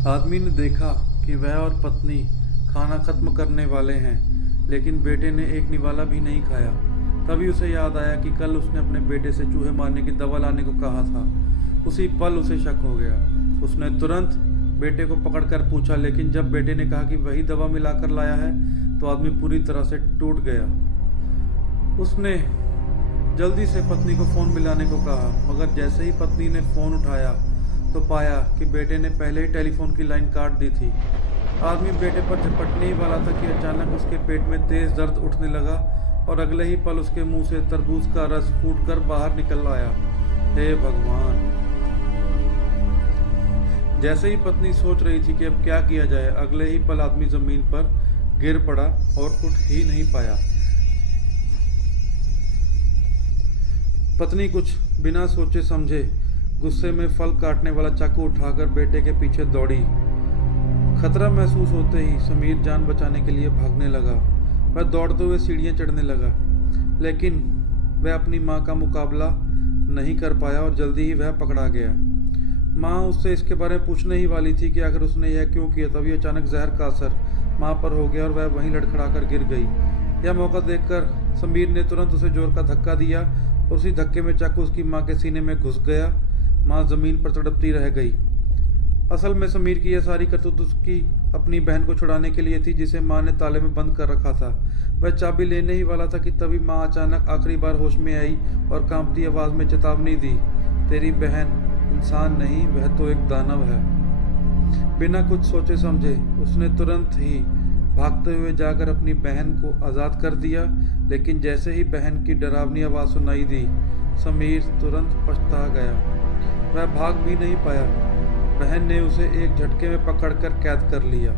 आदमी ने देखा कि वह और पत्नी खाना खत्म करने वाले हैं, लेकिन बेटे ने एक निवाला भी नहीं खाया। तभी उसे याद आया कि कल उसने अपने बेटे से चूहे मारने की दवा लाने को कहा था। उसी पल उसे शक हो गया। उसने तुरंत बेटे को पकड़कर पूछा, लेकिन जब बेटे ने कहा कि वही दवा मिलाकर लाया है, तो आदमी पूरी तरह से टूट गया। उसने जल्दी से पत्नी को फ़ोन मिलाने को कहा, मगर जैसे ही पत्नी ने फ़ोन उठाया तो पाया कि बेटे ने पहले ही टेलीफोन की लाइन काट दी थी। आदमी बेटे पर झपटने ही वाला था कि अचानक उसके पेट में तेज दर्द उठने लगा और अगले ही पल उसके मुंह से तरबूज का रस फूटकर बाहर निकल आया। हे भगवान! जैसे ही पत्नी सोच रही थी कि अब क्या किया जाए, अगले ही पल आदमी जमीन पर गिर पड़ा और उठ ही नहीं पाया। पत्नी कुछ बिना सोचे समझे गुस्से में फल काटने वाला चाकू उठाकर बेटे के पीछे दौड़ी। खतरा महसूस होते ही समीर जान बचाने के लिए भागने लगा। वह दौड़ते हुए सीढ़ियां चढ़ने लगा, लेकिन वह अपनी मां का मुकाबला नहीं कर पाया और जल्दी ही वह पकड़ा गया। मां उससे इसके बारे में पूछने ही वाली थी कि आखिर उसने यह क्यों किया, तभी अचानक जहर का असर मां पर हो गया और वह वहीं लड़खड़ाकर गिर गई। यह मौका देखकर समीर ने तुरंत उसे जोर का धक्का दिया और उसी धक्के में चाकू उसकी मां के सीने में घुस गया। मां जमीन पर तड़पती रह गई। असल में समीर की यह सारी करतूत उसकी अपनी बहन को छुड़ाने के लिए थी, जिसे मां ने ताले में बंद कर रखा था। वह चाबी लेने ही वाला था कि तभी मां अचानक आखिरी बार होश में आई और कांपती आवाज में चेतावनी दी, तेरी बहन इंसान नहीं, वह तो एक दानव है। बिना कुछ सोचे समझे उसने तुरंत ही भागते हुए जाकर अपनी बहन को आज़ाद कर दिया, लेकिन जैसे ही बहन की डरावनी आवाज़ सुनाई दी, समीर तुरंत पछता गया। वह भाग भी नहीं पाया। बहन ने उसे एक झटके में पकड़कर कैद कर लिया।